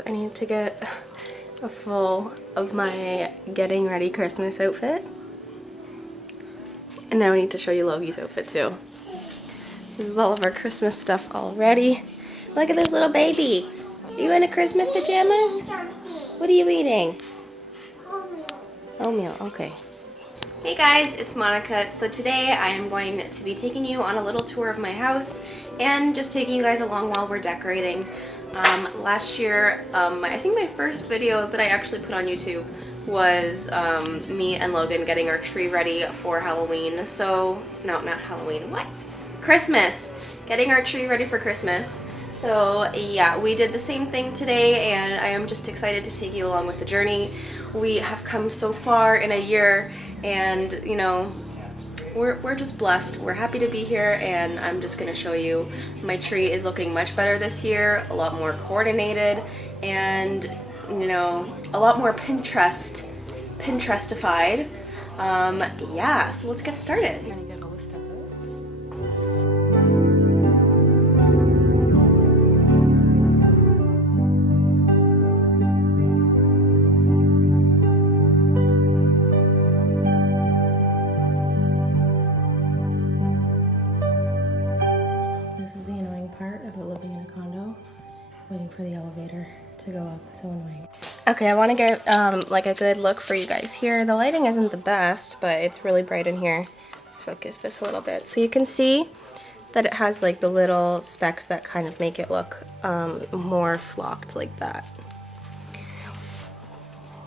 guys, I need to get a full of my getting ready Christmas outfit. And now I need to show you Loggy's outfit too. This is all of our Christmas stuff already. Look at this little baby. Are you in a Christmas pajamas? What are you eating? Oatmeal, okay. Hey guys, it's Monica. So today I am going to be taking you on a little tour of my house and just taking you guys along while we're decorating. Last year, I think my first video that I actually put on YouTube was me and Logan getting our tree ready for Halloween. So, no, not Halloween, what? Christmas! Getting our tree ready for Christmas. So yeah, we did the same thing today and I am just excited to take you along with the journey. We have come so far in a year and, you know, we're just blessed. We're happy to be here and I'm just going to show you my tree is looking much better this year, a lot more coordinated and, you know, a lot more Pinterestified. Yeah, so let's get started. Waiting for the elevator to go up, so annoying. Okay, I want to get like a good look for you guys here. The lighting isn't the best, but it's really bright in here. Let's focus this a little bit. So you can see that it has like the little specks that kind of make it look more flocked like that.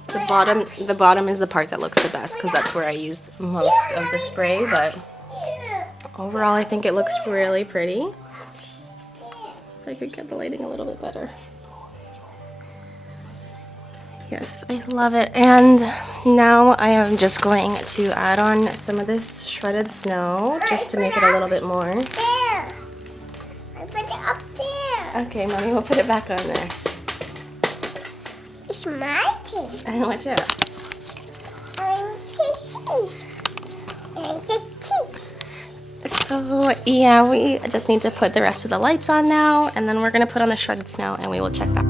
The bottom is the part that looks the best because that's where I used most of the spray, but overall I think it looks really pretty. If I could get the lighting a little bit better. Yes, I love it. And now I am just going to add on some of this shredded snow just to make it a little bit more. There. I put it up there. Okay, Mommy will put it back on there. It's my turn. And watch out. I'm cheese. And the cheese. So yeah, we just need to put the rest of the lights on now, and then we're gonna put on the shredded snow and we will check back.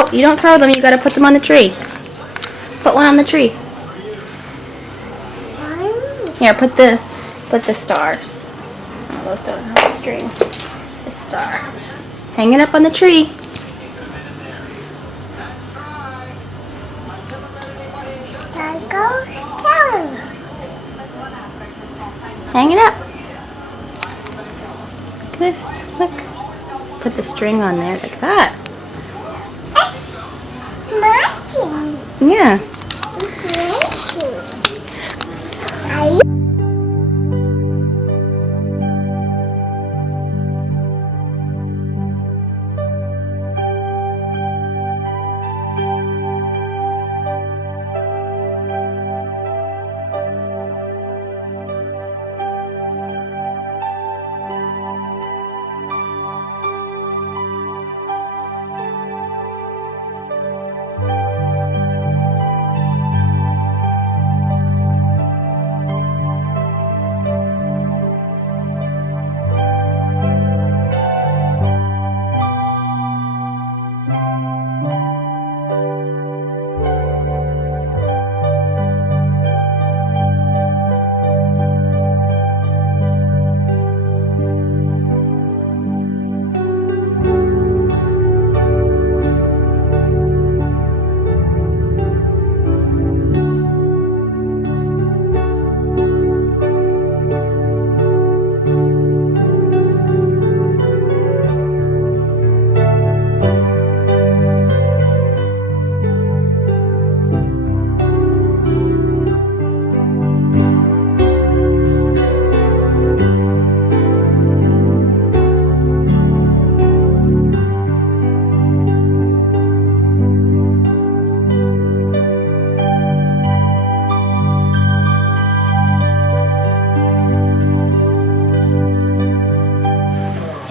Oh, you don't throw them, you gotta put them on the tree. Put one on the tree. Here, put the stars. Oh, those don't have a string. The star. Hang it up on the tree. Star goes down. Hang it up. Look at this. Look. Put the string on there like that. Matching. Yeah.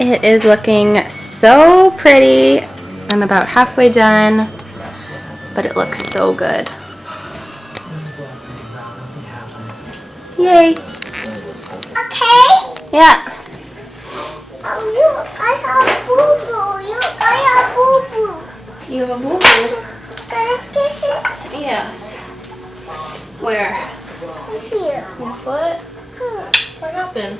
It is looking so pretty. I'm about halfway done, but it looks so good. Yay. Okay. Yeah. Oh, look, I have boo-boo. Look, I have boo-boo. You have a boo-boo? Can I kiss it? Yes. Where? Here. Your foot? What happened?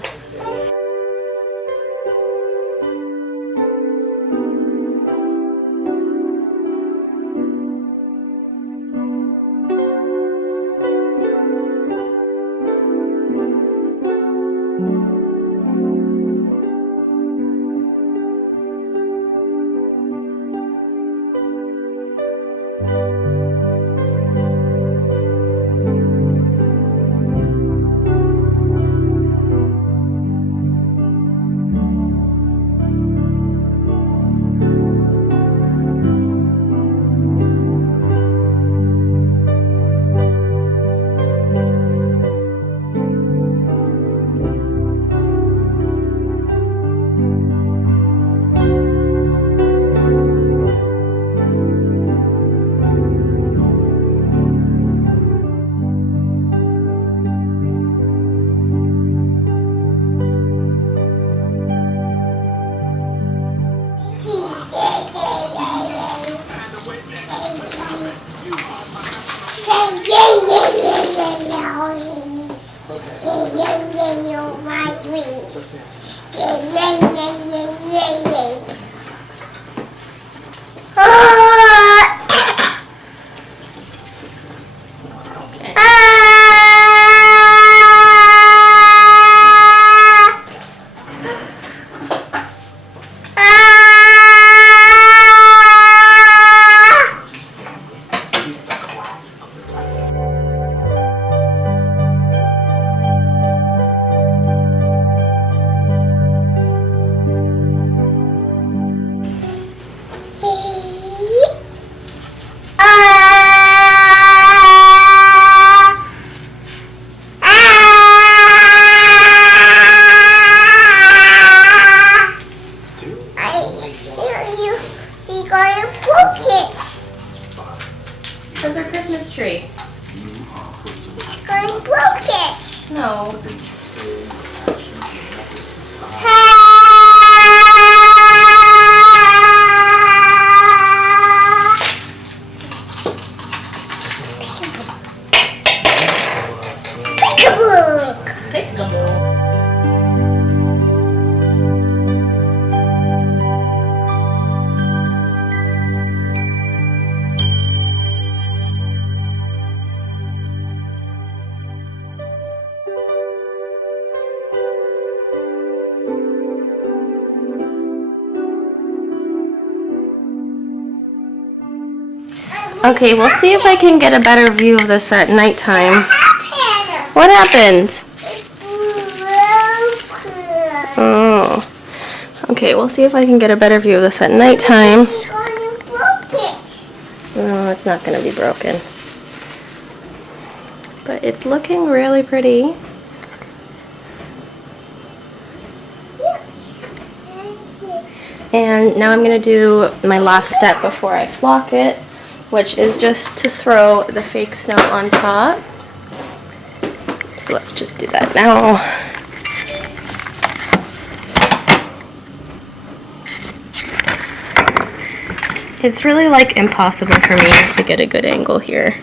That's our Christmas tree. It's going to broke it. No. Peekaboo. Peekaboo. Okay, we'll see if I can get a better view of this at nighttime. What happened? Oh. Okay, we'll see if I can get a better view of this at nighttime. No, it's not going to be broken. But it's looking really pretty. And now I'm going to do my last step before I flock it, which is just to throw the fake snow on top. So let's just do that now. It's really like impossible for me to get a good angle here.